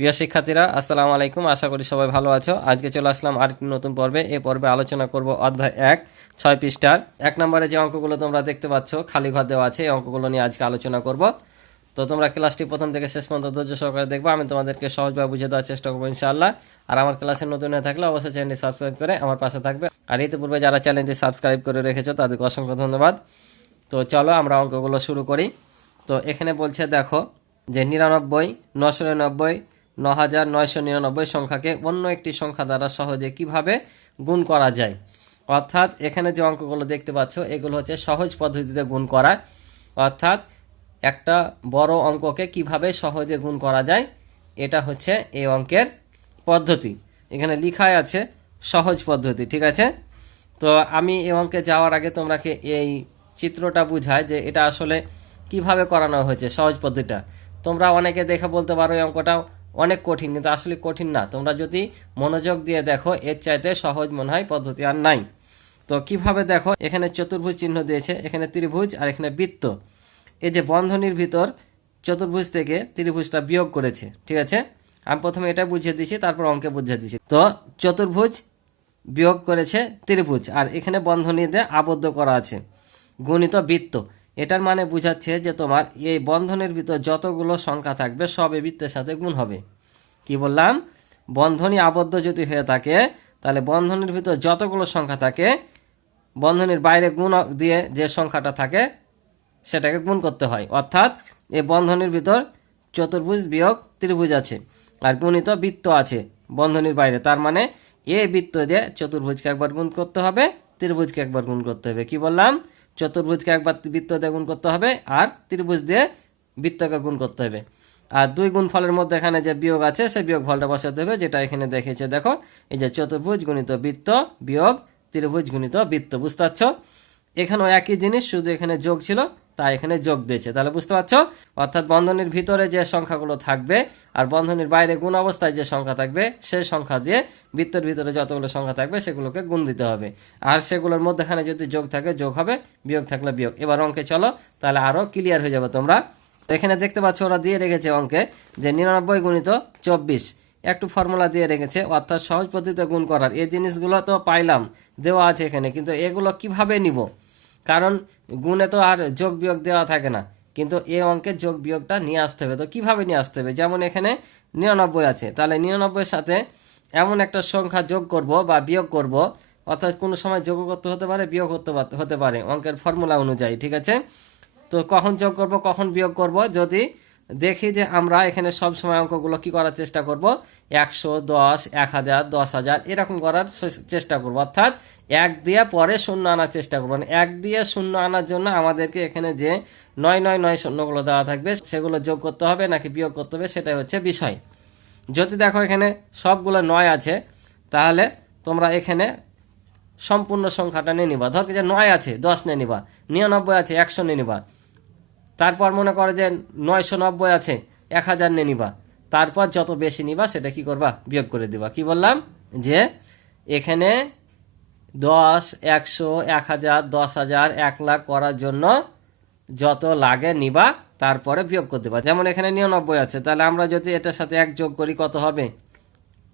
প্রিয় শিক্ষার্থীরা, আসসালামু আলাইকুম। আশা করি সবাই ভালো আছো। আজকে চলে আসলাম আরেকটি নতুন পর্বে। এই পর্বে আলোচনা করব অধ্যায় 1 6 পৃষ্ঠার 1 নম্বরে যে অঙ্কগুলো তোমরা দেখতে পাচ্ছ খালি ঘর দেওয়া আছে, এই অঙ্কগুলো নিয়ে আজকে আলোচনা করব। তো তোমরা ক্লাসটি প্রথম থেকে শেষ পর্যন্ত ধৈর্য সহকারে দেখবে। আমি তোমাদেরকে সহজভাবে বুঝিয়ে দেওয়ার চেষ্টা করবো ইনশাআল্লাহ। আর আমার ক্লাসে নতুন হয়ে থাকলে অবশ্যই চ্যানেলটি সাবস্ক্রাইব করে আমার পাশে থাকবে। আর ইতিপূর্বে যারা চ্যানেলটি সাবস্ক্রাইব করে রেখেছো তাদেরকে অসংখ্য ধন্যবাদ। তো চলো আমরা অঙ্কগুলো শুরু করি। তো এখানে বলছে দেখো যে 99, 999, 9999 সংখ্যাকে অন্য একটি সংখ্যা দ্বারা সহজে কিভাবে গুণ করা যায়। অর্থাৎ এখানে যে অঙ্কগুলো দেখতে পাচ্ছ এগুলো হচ্ছে সহজ পদ্ধতিতে গুণ করা। অর্থাৎ একটা বড় অঙ্ককে কিভাবে সহজে গুণ করা যায়, এটা হচ্ছে এই অঙ্কের পদ্ধতি। এখানে লেখাই আছে সহজ পদ্ধতি, ঠিক আছে। তো আমি এই অঙ্কে যাওয়ার আগে তোমরাকে এই চিত্রটা বুঝাই যে এটা আসলে কিভাবে করানো হয়েছে সহজ পদ্ধতিটা। তোমরা অনেকে দেখে বলতে পারো এই অঙ্কটা অনেক কঠিন, কিন্তু আসলে কঠিন না। তোমরা যদি মনোযোগ দিয়ে দেখো এর চাইতে সহজ মনে হয় পদ্ধতি আর নাই। তো কিভাবে দেখো, এখানে চতুর্ভুজ চিহ্ন দিয়েছে, এখানে ত্রিভুজ আর এখানে বৃত্ত। এই যে বন্ধনীর ভিতর চতুর্ভুজ থেকে ত্রিভুজটা বিয়োগ করেছে, ঠিক আছে। আমি প্রথমে এটা বুঝিয়ে দিচ্ছি, তারপর অঙ্কে বুঝিয়ে দিচ্ছি। তো চতুর্ভুজ বিয়োগ করেছে ত্রিভুজ, আর এখানে বন্ধনী দিয়ে আবদ্ধ করা আছে গুণিত বৃত্ত। এটার মানে বুঝাচ্ছে যে তোমার এই বন্ধনের ভিতর যতগুলো সংখ্যা থাকবে সব এই বৃত্তের সাথে গুণ হবে। কি বললাম? বন্ধনী আবদ্ধ যদি হয়ে থাকে তাহলে বন্ধনীর ভিতর যতগুলো সংখ্যা থাকে বন্ধনীর বাইরে গুণ দিয়ে যে সংখ্যাটা থাকে সেটাকে গুণ করতে হয়। অর্থাৎ এই বন্ধনীর ভিতর চতুর্ভুজ বিয়োগ ত্রিভুজ আছে আর গুণিত বৃত্ত আছে বন্ধনীর বাইরে। তার মানে এই বৃত্ত দিয়ে চতুর্ভুজকে একবার গুণ করতে হবে, ত্রিভুজকে একবার গুণ করতে হবে। কি বললাম? চতুর্ভুজকে একবার বৃত্ত দিয়ে গুণ করতে হবে আর ত্রিভুজ দিয়ে বৃত্তকে গুণ করতে হবে। আর দুই গুণফলের মধ্যে এখানে যে বিয়োগ আছে সেই বিয়োগ ফলটা বসাতে হবে, যেটা এখানে দেখেছে। দেখো এই যে চতুর্ভুজ গুণিত বৃত্ত বিয়োগ ত্রিভুজ গুণিত বৃত্ত, বুঝতে পারছো? এখানেও একই জিনিস, শুধু এখানে যোগ ছিল তাই এখানে যোগ দিয়েছে। তাহলে বুঝতে পারছো? অর্থাৎ বন্ধনীর ভিতরে যে সংখ্যাগুলো থাকবে আর বন্ধনীর বাইরে গুণ অবস্থায় যে সংখ্যা থাকবে সেই সংখ্যা দিয়ে বৃত্তের ভিতরে যতগুলো সংখ্যা থাকবে সেগুলোকে গুণ দিতে হবে। আর সেগুলোর মধ্যেখানে যদি যোগ থাকে যোগ হবে, বিয়োগ থাকলে বিয়োগ। এবার অঙ্কে চলো, তাহলে আরও ক্লিয়ার হয়ে যাবে তোমরা। তো এখানে দেখতে পাচ্ছ ওরা দিয়ে রেখেছে অঙ্কে যে 99 গুণিত 24 একটু ফর্মুলা দিয়ে রেখেছে। অর্থাৎ সহজ পদ্ধতিতে গুণ করার এই জিনিসগুলো তো পাইলাম, দেওয়া আছে এখানে, কিন্তু এগুলো কিভাবে নিব? কারণ গুণে তো আর যোগ বিয়োগ দেওয়া থাকে না, কিন্তু এই অঙ্কে যোগ বিয়োগটা নিয়ে আসতে হবে। তো কিভাবে নিয়ে আসতে হবে? যেমন এখানে 99 আছে, তাহলে 99-এর সাথে এমন একটা সংখ্যা যোগ করব বা বিয়োগ করব। অর্থাৎ কোনো সময় যোগ করতে হতে পারে, বিয়োগ হতে পারে অঙ্কের ফর্মুলা অনুযায়ী, ঠিক আছে। তো কখন যোগ করব কখন বিয়োগ করব, যদি দেখি যে আমরা এখানে সব সময় অঙ্কগুলো কি করার চেষ্টা করব 100, 10, 1000, 10,000 এরকম করার চেষ্টা করব। অর্থাৎ 1 দিয়ে পরে শূন্য আনার চেষ্টা করব। 1 দিয়ে শূন্য আনার জন্য আমাদেরকে এখানে যে 999 শূন্যগুলো দেওয়া থাকবে সেগুলো যোগ করতে হবে নাকি বিয়োগ করতে হবে, সেটাই হচ্ছে বিষয়। যদি দেখো এখানে সবগুলো 9 আছে, তাহলে তোমরা এখানে সম্পূর্ণ সংখ্যাটা নিয়ে নিবা। ধর যে 9 আছে 10 নিয়ে নিবা, 99 আছে 100 নিয়ে নিবা। তারপর মনে করো যে 990 আছে 1000 নিয়ে নিবা। তারপর যত বেশি নিবা সেটা কি করবা? বিয়োগ করে দিবা। কি বললাম? যে এখানে 10, 100, 1000, 10,000, 1 লাখ করার জন্য যত লাগে নিবা, তারপরে বিয়োগ করে দিবা। যেমন এখানে 99 আছে, তাহলে আমরা যদি এটার সাথে 1 যোগ করি কত হবে?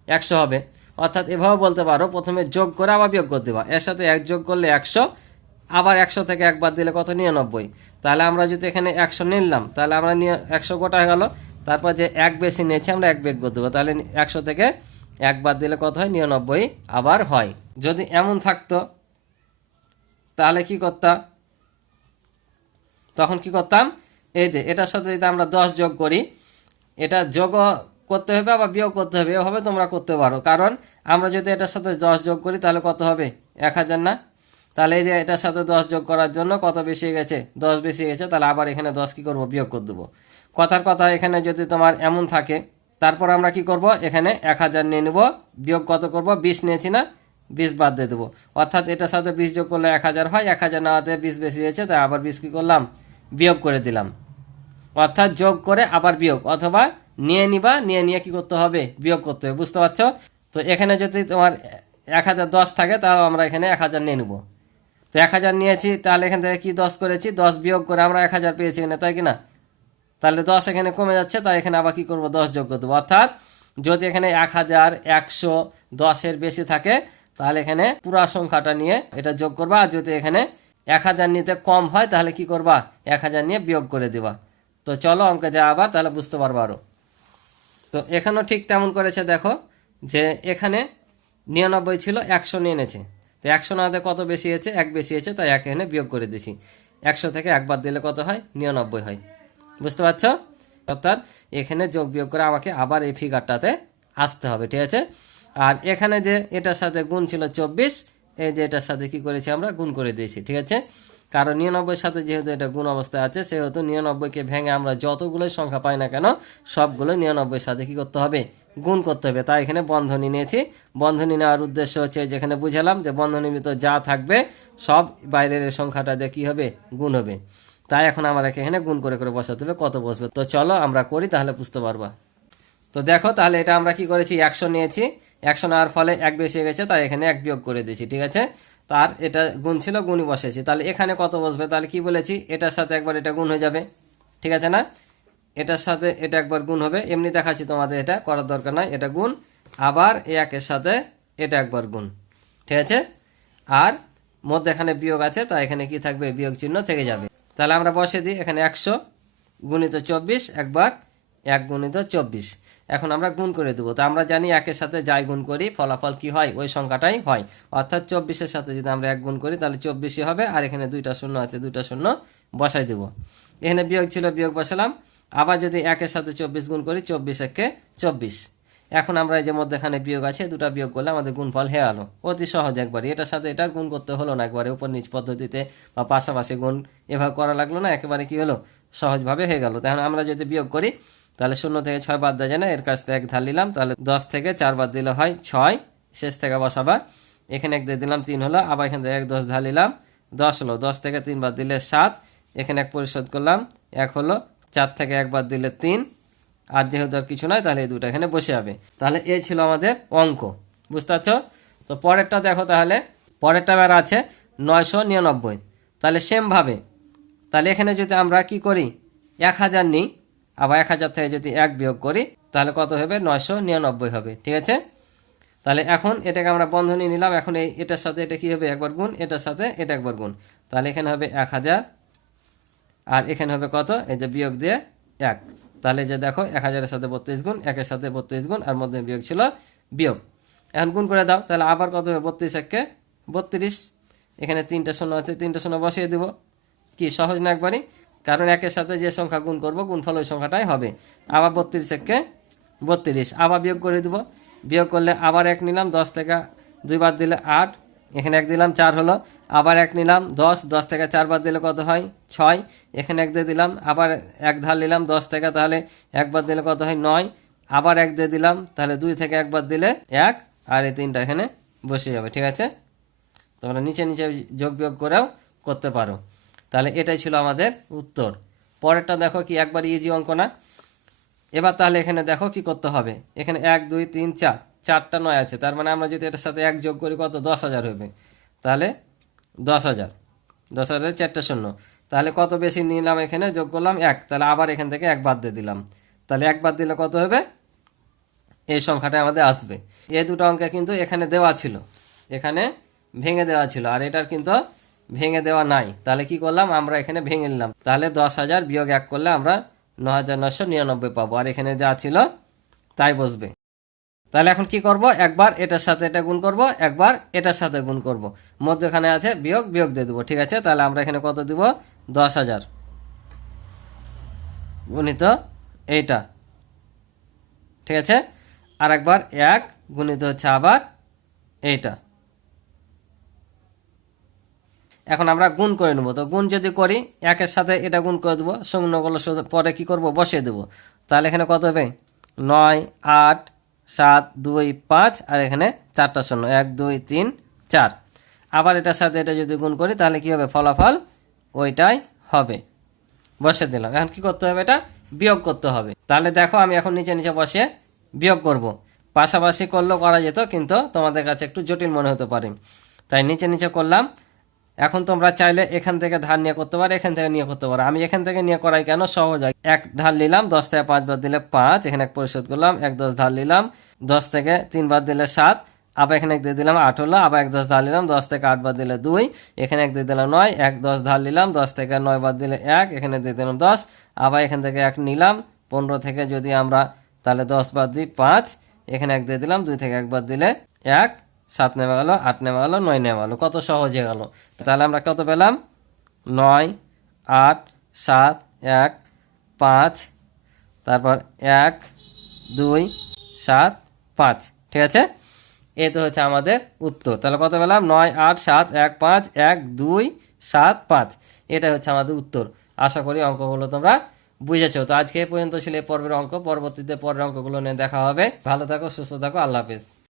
100 হবে। অর্থাৎ এভাবে বলতে পারো, প্রথমে যোগ করে আবার বিয়োগ করে দিবা। এর সাথে 1 যোগ করলে 100, আবার 100 থেকে 1 বাদ দিলে কত? 99। তাহলে আমরা যদি এখানে 100 নিলাম, তাহলে আমরা 100 গোটা হয়ে গেল। তারপর যে 1 বেশি নিয়েছি আমরা 1 বিয়োগ করে দেবো, তাহলে 100 থেকে 1 বাদ দিলে কত হয়? 99 আবার হয়। যদি এমন থাকতো তাহলে কি করতাম? তখন কি করতাম? এই যে এটার সাথে যদি আমরা 10 যোগ করি, এটা যোগ করতে হবে আবার বিয়োগ করতে হবে, এভাবে তোমরা করতে পারো। কারণ আমরা যদি এটার সাথে 10 যোগ করি তাহলে কত হবে? 1000 না? তাহলে এই যে এটার সাথে 10 যোগ করার জন্য কত বেশি গেছে? 10 বেশি গেছে। তাহলে আবার এখানে 10 কি করব? বিয়োগ করে দেবো। কথার কথা এখানে যদি তোমার এমন থাকে, তারপর আমরা কি করব? এখানে 1000 নিয়ে নেব, বিয়োগ কত করব? 20 নিয়েছি না? 20 বাদ দিয়ে দেবো। অর্থাৎ এটার সাথে 20 যোগ করলে 1000 হয়। 1000 নেওয়াতে 20 বেশি হয়েছে, তাই আবার 20 কি করলাম? বিয়োগ করে দিলাম। অর্থাৎ যোগ করে আবার বিয়োগ, অথবা নিয়ে নিবা, নিয়ে কি করতে হবে? বিয়োগ করতে হবে, বুঝতে পারছো? তো এখানে যদি তোমার 1010 থাকে তাহলে আমরা এখানে 1000 নিয়ে নেব। তো 1000 নিয়েছি, তাহলে এখান থেকে কি 10 করেছি? 10 বিয়োগ করে আমরা 1000 পেয়েছি এখানে, তাই কি না? তাহলে 10 এখানে কমে যাচ্ছে, তাই এখানে আবার কি করব? 10 যোগ করে দেবো। অর্থাৎ যদি এখানে 1110 বেশি থাকে তাহলে এখানে পুরা সংখ্যাটা নিয়ে এটা যোগ করবা, আর যদি এখানে 1000 নিতে কম হয় তাহলে কি করবা, 1000 নিয়ে বিয়োগ করে দিবা। তো চলো অঙ্কে যা আবার, তাহলে বুঝতে পারবো আরো। তো এখানেও ঠিক তেমন করেছে, দেখো যে এখানে 99 ছিল, 100 নিয়ে এনেছে। তো 100 নাতে কত বেশি হয়েছে, 1 বেশি হয়েছে, তাই এখানে বিয়োগ করে দিছি। 100 থেকে একবার দিলে কত হয়, 99 হয়। বুঝতে পারছো? অর্থাৎ এখানে যোগ বিয়োগ করে আমাকে আবার এই ফিগারটাতে আসতে হবে, ঠিক আছে। আর এখানে যে এটার সাথে গুণ ছিল 24, এই যে এটার সাথে কি করেছি আমরা, গুণ করে দিয়েছি, ঠিক আছে। কারণ 99 সাথে যেহেতু এটা গুণ অবস্থায় আছে, সেহেতু 99কে ভেঙে আমরা যতগুলোই সংখ্যা পাই না কেন সবগুলো 99 সাথে কি করতে হবে, গুণ করতে হবে। তাই এখানে বন্ধনী নিয়েছি। বন্ধনী নেওয়ার উদ্দেশ্য হচ্ছে যেখানে বুঝালাম যে বন্ধনীর ভিতর যা থাকবে সব বাইরের সংখ্যাটা দিয়ে কি হবে, গুণ হবে। তাই এখন আমাদেরকে এখানে গুণ করে করে বসাতে হবে, কত বসবে। তো চলো আমরা করি, তাহলে বুঝতে পারবা। তো দেখো তাহলে এটা আমরা কি করেছি, 100 নিয়েছি, 100 নেওয়ার ফলে 1 বেশি গেছে, তাই এখানে 1 বিয়োগ করে দিয়েছি, ঠিক আছে। তার এটা গুণ ছিল, গুণই বসেছি। তাহলে এখানে কত বসবে, তাহলে কি বলেছি, এটার সাথে একবার এটা গুণ হয়ে যাবে, ঠিক আছে না। এটার সাথে এটা একবার গুণ হবে, এমনি দেখাচ্ছি তোমাদের, এটা করার দরকার নাই। এটা গুণ, আবার এই 1-এর সাথে এটা একবার গুণ, ঠিক আছে। আর মধ্যে এখানে বিয়োগ আছে, তাই এখানে কি থাকবে, বিয়োগ চিহ্ন থেকে যাবে। তাহলে আমরা বসে দিই এখানে 100 গুণিত 24, একবার 1 গুণিত 24। এখন আমরা গুণ করে দেবো। তো আমরা জানি 1-এর সাথে যাই গুণ করি ফলাফল কি হয়, ওই সংখ্যাটাই হয়। অর্থাৎ 24-এর সাথে যদি আমরা 1 গুণ করি তাহলে 24ই হবে। আর এখানে 2টা শূন্য আছে, 2টা শূন্য বসাই দেব। এখানে বিয়োগ ছিল, বিয়োগ বসালাম। আবার যদি 1-এর সাথে 24 গুণ করি, 24-1-কে 24। এখন আমরা এই যে মধ্যেখানে বিয়োগ আছে, দুটা বিয়োগ করলে আমাদের গুণফল হয়ে গেল। অতি সহজ একবারে, এটার সাথে এটার গুণ করতে হলো না, একবারে উপর নিচ পদ্ধতিতে বা পাশাপাশি গুণ এভাবে করা লাগলো না, একেবারে কি হলো, সহজভাবে হয়ে গেল। তাহলে আমরা যদি বিয়োগ করি তাহলে 0 থেকে 6 বাদ দেওয়া যায় না, এর কাছ থেকে 1 ধার নিলাম, তাহলে 10 থেকে 4 বাদ দিলে হয় 6, শেষ থেকে বসাবা। এখানে 1 দিয়ে দিলাম, 3 হলো। আবার এখান থেকে 1 10 ধার নিলাম, 10 হলো। 10 থেকে 3 বাদ দিলে 7, এখানে 1 পরিশোধ করলাম, 1 হলো। 4 থেকে 1 বাদ দিলে 3, আর যেহেতু আর কিছু নয় তাহলে এই দুটো এখানে বসে যাবে। তাহলে এই ছিল আমাদের অঙ্ক, বুঝতে পারছো? তো পরেরটা দেখো, তাহলে পরেরটা এবার আছে 999। তাহলে সেমভাবে, তাহলে এখানে যদি আমরা কি করি, 1000 নিই, আবার 1000 থেকে যদি 1 বিয়োগ করি তাহলে কত হবে, 999 হবে, ঠিক আছে। তাহলে এখন এটাকে আমরা বন্ধনী নিলাম। এখন এটার সাথে এটা কি হবে, একবার গুণ, এটার সাথে এটা একবার গুণ। তাহলে এখানে হবে 1000, আর এখানে হবে কত, এই যে বিয়োগ দিয়ে 1। তাহলে যে দেখো 1000-এর সাথে 32 গুণ, 1-এর সাথে 32 গুণ, আর মধ্যে বিয়োগ ছিল, বিয়োগ। এখন গুণ করে দাও, তাহলে আবার কত হবে, 32-1-কে 32। এখানে 3টা শূন্য আছে, 3টা শূন্য বসিয়ে দেব। কি সহজ না একবারই, কারণ 1-এর সাথে যে সংখ্যা গুণ করব গুণফল ওই সংখ্যাটাই হবে। আবার 32-1-কে 32, আবার বিয়োগ করে দেব। বিয়োগ করলে আবার 1 নিলাম, 10 থেকে 2 বাদ দিলে 8, এখানে 1 দিলাম, 4 হলো। আবার 1 নিলাম, 10, 10 থেকে 4 বাদ দিলে কত হয়, 6, এখানে 1 দিয়ে দিলাম। আবার 1 ধার নিলাম 10 থেকে, তাহলে 1 বাদ দিলে কত হয়, 9। আবার 1 দিয়ে দিলাম, তাহলে 2 থেকে 1 বাদ দিলে 1, আর এই 3টা এখানে বসে যাবে, ঠিক আছে। তোমরা নিচে নিচে যোগ বিয়োগ করেও করতে পারো। তাহলে এটাই ছিল আমাদের উত্তর। পরেরটা দেখো, কি একবার ইজি অঙ্ক না। এবার তাহলে এখানে দেখো কি করতে হবে, এখানে 1 2 3 4, 4টা 9 আছে, তার মানে আমরা যদি এটার সাথে 1 যোগ করি কত, 10,000 হবে। তাহলে 10,000, 10,000 4টা শূন্য, তাহলে কত বেশি নিলাম, এখানে যোগ করলাম 1, তাহলে আবার এখান থেকে 1 বাদ দিয়ে দিলাম। তাহলে 1 বাদ দিলে কত হবে, এই সংখ্যাটা আমাদের আসবে। এই দুটো অঙ্কে কিন্তু এখানে দেওয়া ছিল, এখানে ভেঙে দেওয়া ছিল, আর এটার কিন্তু ভেঙে দেওয়া নাই। তাহলে কি করলাম, আমরা এখানে ভেঙে নিলাম। তাহলে 10,000 বিয়োগ 1 করলে আমরা 9,999 পাবো, আর এখানে যা ছিল তাই বসবে। তাহলে এখন কি করব, একবার এটার সাথে এটা গুণ করব, একবার এটার সাথে গুণ করব, মধ্যখানে আছে বিয়োগ, বিয়োগ দিয়ে দেবো, ঠিক আছে। তাহলে আমরা এখানে কত দিব, 10,000 গুণিত এইটা, ঠিক আছে। আর একবার 1 গুণিত হচ্ছে আবার এইটা। এখন আমরা গুণ করে নেব। তো গুণ যদি করি, 1-এর সাথে এটা গুণ করে দেবো, শূন্যগুলো পরে কি করব, বসিয়ে দেবো। তাহলে এখানে কত হবে, 9 8 7 2 5, আর এখানে 4টা শূন্য, 1 2 3 4। আবার এটার সাথে এটা যদি গুণ করি তাহলে কি হবে, ফলাফল ওইটাই হবে, বসিয়ে দিলাম। এখন কি করতে হবে, এটা বিয়োগ করতে হবে। তাহলে দেখো আমি এখন নিচে নিচে বসে বিয়োগ করব। পাশাপাশি করলেও করা যেত, কিন্তু তোমাদের কাছে একটু জটিল মনে হতে পারে, তাই নিচে নিচে করলাম। এখন তোমরা চাইলে এখান থেকে ধার নিয়ে করতে পারো, এখান থেকে নিয়ে করতে পারো। আমি এখান থেকে নিয়ে করাই কেন, সহজ হয়। এক ধার নিলাম, 10 থেকে 5 বার দিলে 5, এখানে এক পরিশোধ করলাম। 1 10 ধার নিলাম, 10 থেকে 3 বার দিলে 7, আবার এখানে 1 দিয়ে দিলাম 8 হলো। আবার 1 10 ধার নিলাম, 10 থেকে 8 বার দিলে 2, এখানে 1 দিয়ে দিলাম 9। 1 10 ধার নিলাম, 10 থেকে 9 বার দিলে 1, এখানে দিয়ে দিলাম 10। আবার এখান থেকে 1 নিলাম, 15 থেকে যদি আমরা তাহলে 10 বার দিই 5, এখানে 1 দিয়ে দিলাম, 2 থেকে 1 বার দিলে 1, 7 নেমে গেল, 8 নেমে গেল, 9 নেমে গেল। কত সহজ হয়ে গেল। তাহলে আমরা কত পেলাম, 9 8 7 1 5, তারপর 1 2 7 5। ঠিক আছে, এই তো হচ্ছে আমাদের উত্তর। তাহলে কত পেলাম, 9 8 7 1 5 1 2 7 5। এটা হচ্ছে আমাদের উত্তর। আশা করি অঙ্কগুলো তোমরা বুঝেছো। তো আজকে এই পর্যন্ত ছিল এই পর্বের অঙ্ক। পরবর্তীতে পরের অঙ্কগুলো নিয়ে দেখা হবে। ভালো থাকো, সুস্থ থাকো, আল্লাহ হাফিজ।